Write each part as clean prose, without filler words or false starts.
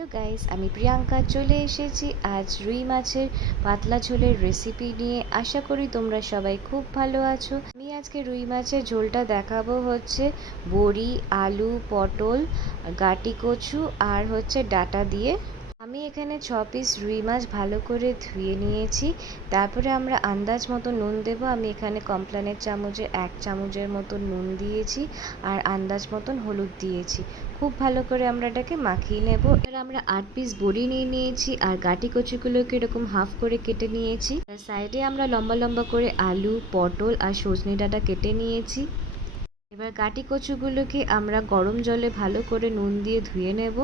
Hello guys, আমি প্রিয়াঙ্কা চলে এসেছি আজ রুই মাছের পাতলা ঝোলের রেসিপি নিয়ে। আশা করি তোমরা সবাই খুব ভালো আছো। আমি আজকে রুই মাছের ঝোলটা দেখাবো হচ্ছে বড়ি, আলু, পটল, গাটি কচু আর হচ্ছে ডাঁটা দিয়ে। আমি এখানে 6 পিস রুই মাছ ভালো করে ধুয়ে নিয়েছি। তারপরে আমরা আন্দাজ মতো নুন দেবো। আমি এখানে কমপ্লানের চামচে 1 চামচের মতো নুন দিয়েছি আর আন্দাজ মতন হলুদ দিয়েছি। খুব ভালো করে আমরা এটাকে মাখিয়ে নেব। এবার আমরা 8 পিস বড়ি নিয়ে নিয়েছি আর গাটি কচুগুলোকে এরকম হাফ করে কেটে নিয়েছি। সাইডে আমরা লম্বা লম্বা করে আলু, পটল আর সজনে ডাঁটা কেটে নিয়েছি। এবার গাটি কচুগুলোকে আমরা গরম জলে ভালো করে নুন দিয়ে ধুয়ে নেব।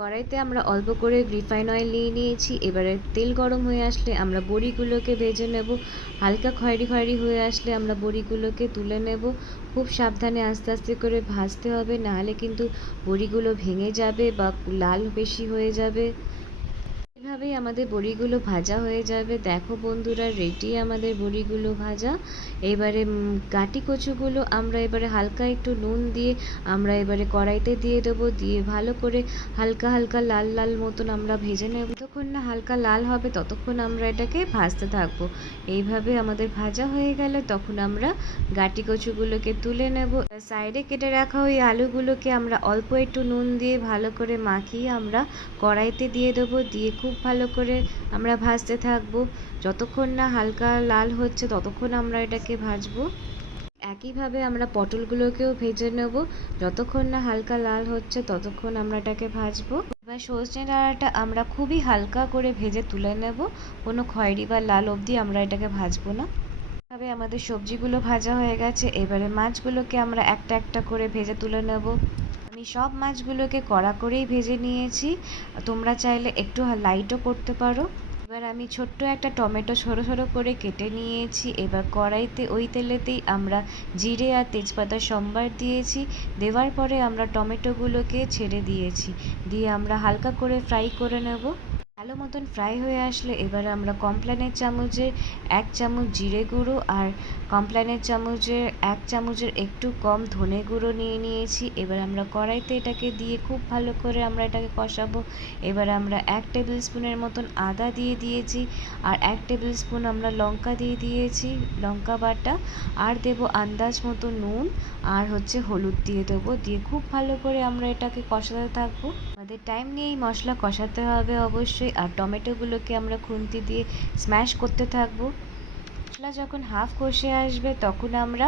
কড়াইতে আমরা অল্প করে রিফাইন অয়েল নিয়ে নিয়েছি। এবারে তেল গরম হয়ে আসলে আমরা বড়িগুলোকে ভেজে নেব। হালকা খয়েরি খয়েরি হয়ে আসলে আমরা বড়িগুলোকে তুলে নেব। খুব সাবধানে আস্তে আস্তে করে ভাজতে হবে, নাহলে কিন্তু বড়িগুলো ভেঙে যাবে বা লাল বেশি হয়ে যাবে। এভাবেই আমাদের বড়িগুলো ভাজা হয়ে যাবে। দেখো বন্ধুরা, রেডি আমাদের বড়িগুলো ভাজা। এবারে গাটি কচুগুলো আমরা এবারে হালকা একটু নুন দিয়ে আমরা এবারে কড়াইতে দিয়ে দেবো। দিয়ে ভালো করে হালকা হালকা লাল লাল মতন আমরা ভেজে নেব। যতক্ষণ না হালকা লাল হবে ততক্ষণ আমরা এটাকে ভাজতে থাকবো। এইভাবে আমাদের ভাজা হয়ে গেলে তখন আমরা গাটি কচুগুলোকে তুলে নেব। সাইডে কেটে রাখা ওই আলুগুলোকে আমরা অল্প একটু নুন দিয়ে ভালো করে মাখিয়ে আমরা কড়াইতে দিয়ে দেবো। দিয়ে খুব ভালো করে আমরা ভাজতে থাকবো। যতক্ষণ না হালকা লাল হচ্ছে ততক্ষণ আমরা এটাকে ভাজবো। একইভাবে আমরা পটলগুলোকেও ভেজে নেব। যতক্ষণ না হালকা লাল হচ্ছে ততক্ষণ আমরা এটাকে ভাজবো। এবার সজনে ডাঁটাটা আমরা খুবই হালকা করে ভেজে তুলে নেব। কোনো খয়েরি বা লাল অবধি আমরা এটাকে ভাজবো না। এভাবে আমাদের সবজিগুলো ভাজা হয়ে গেছে। এবারে মাছগুলোকে আমরা একটা একটা করে ভেজে তুলে নেব। আমি সব মাছগুলোকে কড়া করেই ভেজে নিয়েছি। তোমরা চাইলে একটু লাইটও করতে পারো। এবার আমি ছোট্ট একটা টমেটো ছোটো ছোটো করে কেটে নিয়েছি। এবার কড়াইতে ওই তেলেতেই আমরা জিরে আর তেজপাতা সম্বার দিয়েছি। দেওয়ার পরে আমরা টমেটোগুলোকে ছেড়ে দিয়েছি। দিয়ে আমরা হালকা করে ফ্রাই করে নেব। ভালো মতন ফ্রাই হয়ে আসলে এবার আমরা কমপ্লানের চামচের 1 চামচ জিরে গুঁড়ো আর কমপ্লানের চামচের 1 চামচের একটু কম ধনে গুঁড়ো নিয়ে নিয়েছি। এবার আমরা কড়াইতে এটাকে দিয়ে খুব ভালো করে আমরা এটাকে কষাবো। এবার আমরা 1 টেবিল স্পুনের মতন আদা দিয়ে দিয়েছি আর 1 টেবিল স্পুন আমরা লঙ্কা দিয়ে দিয়েছি, লঙ্কা বাটা। আর দেবো আন্দাজ মতো নুন আর হচ্ছে হলুদ দিয়ে দেবো। দিয়ে খুব ভালো করে আমরা এটাকে কষাতে থাকবো। আমাদের টাইম নিয়ে এই মশলা কষাতে হবে অবশ্যই। আর টমেটোগুলোকে আমরা খুন্তি দিয়ে স্ম্যাশ করতে থাকবো। মশলা যখন হাফ কষে আসবে তখন আমরা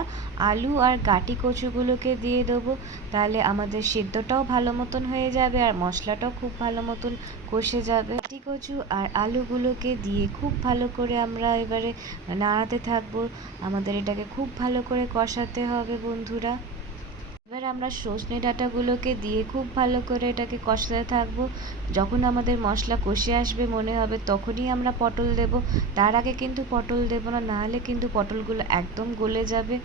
আলু আর গাটি কচুগুলোকে দিয়ে দেবো। তাহলে আমাদের সিদ্ধটাও ভালো মতন হয়ে যাবে আর মশলাটাও খুব ভালো মতন কষে যাবে। গাটি কচু আর আলুগুলোকে দিয়ে খুব ভালো করে আমরা এবারে নাড়াতে থাকবো। আমাদের এটাকে খুব ভালো করে কষাতে হবে বন্ধুরা। এবার আমরা সজনে ডাঁটাগুলোকে দিয়ে খুব ভালো করে এটাকে কষাতে থাকবো। যখন আমাদের মশলা কষে আসবে মনে হবে তখনই আমরা পটল দেব। তার আগে কিন্তু পটল দেব না, নাহলে কিন্তু পটলগুলো একদম গলে যাবে।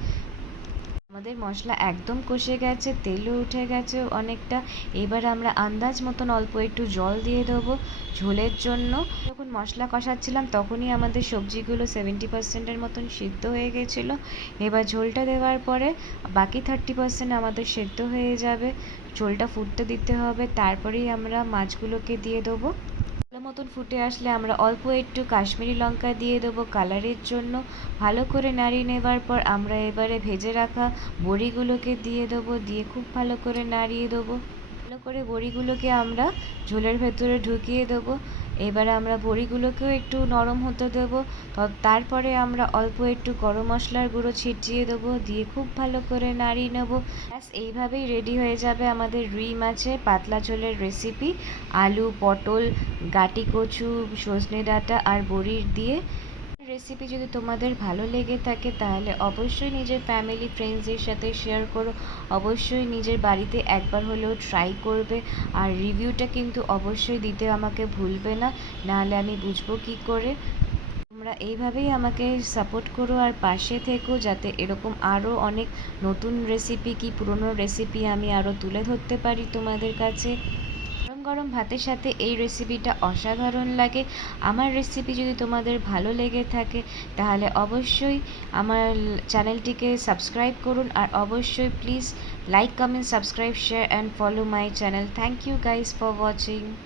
আমাদের মশলা একদম কষে গেছে, তেলও উঠে গেছে অনেকটা। এবার আমরা আন্দাজ মতন অল্প একটু জল দিয়ে দেবো ঝোলের জন্য। যখন মশলা কষাচ্ছিলাম তখনই আমাদের সবজিগুলো 70% মতন সিদ্ধ হয়ে গেছিলো। এবার ঝোলটা দেওয়ার পরে বাকি 30% আমাদের সেদ্ধ হয়ে যাবে। ঝোলটা ফুটতে দিতে হবে, তারপরেই আমরা মাছগুলোকে দিয়ে দেবো। ভালো মতন ফুটে আসলে আমরা অল্প একটু কাশ্মীরি লঙ্কা দিয়ে দেবো কালারের জন্য। ভালো করে নাড়িয়ে নেবার পর আমরা এবারে ভেজে রাখা বড়িগুলোকে দিয়ে দেবো। দিয়ে খুব ভালো করে নাড়িয়ে দেবো। ভালো করে বড়িগুলোকে আমরা ঝোলের ভেতরে ঢুকিয়ে দেবো। এবারে আমরা বড়িগুলোকেও একটু নরম হতে দেবো। তারপরে আমরা অল্প একটু গরম মশলার গুঁড়ো ছিটিয়ে দেবো। দিয়ে খুব ভালো করে নাড়িয়ে নেবো। ব্যাস এইভাবেই রেডি হয়ে যাবে আমাদের রুই মাছের পাতলা ঝোলের রেসিপি। আলু, পটল, গাটি কচু, সজনে ডাঁটা আর বড়ির দিয়ে রেসিপি যদি তোমাদের ভালো লেগে থাকে তাহলে অবশ্যই নিজের ফ্যামিলি ফ্রেন্ডসদের সাথে শেয়ার করো। অবশ্যই নিজের বাড়িতে একবার হলেও ট্রাই করবে। আর রিভিউটা কিন্তু অবশ্যই দিতে আমাকে ভুলবে না, নাহলে আমি বুঝবো কী করে। তোমরা এইভাবেই আমাকে সাপোর্ট করো আর পাশে থেকো, যাতে এরকম আরও অনেক নতুন রেসিপি কি পুরনো রেসিপি আমি আরও তুলে ধরতে পারি তোমাদের কাছে। গরম গরম ভাতের সাথে এই রেসিপিটা অসাধারণ লাগে। আমার রেসিপি যদি তোমাদের ভালো লেগে থাকে তাহলে অবশ্যই আমার চ্যানেলটিকে সাবস্ক্রাইব করুন আর অবশ্যই please Like, comment, subscribe, share and follow my channel. Thank you guys for watching.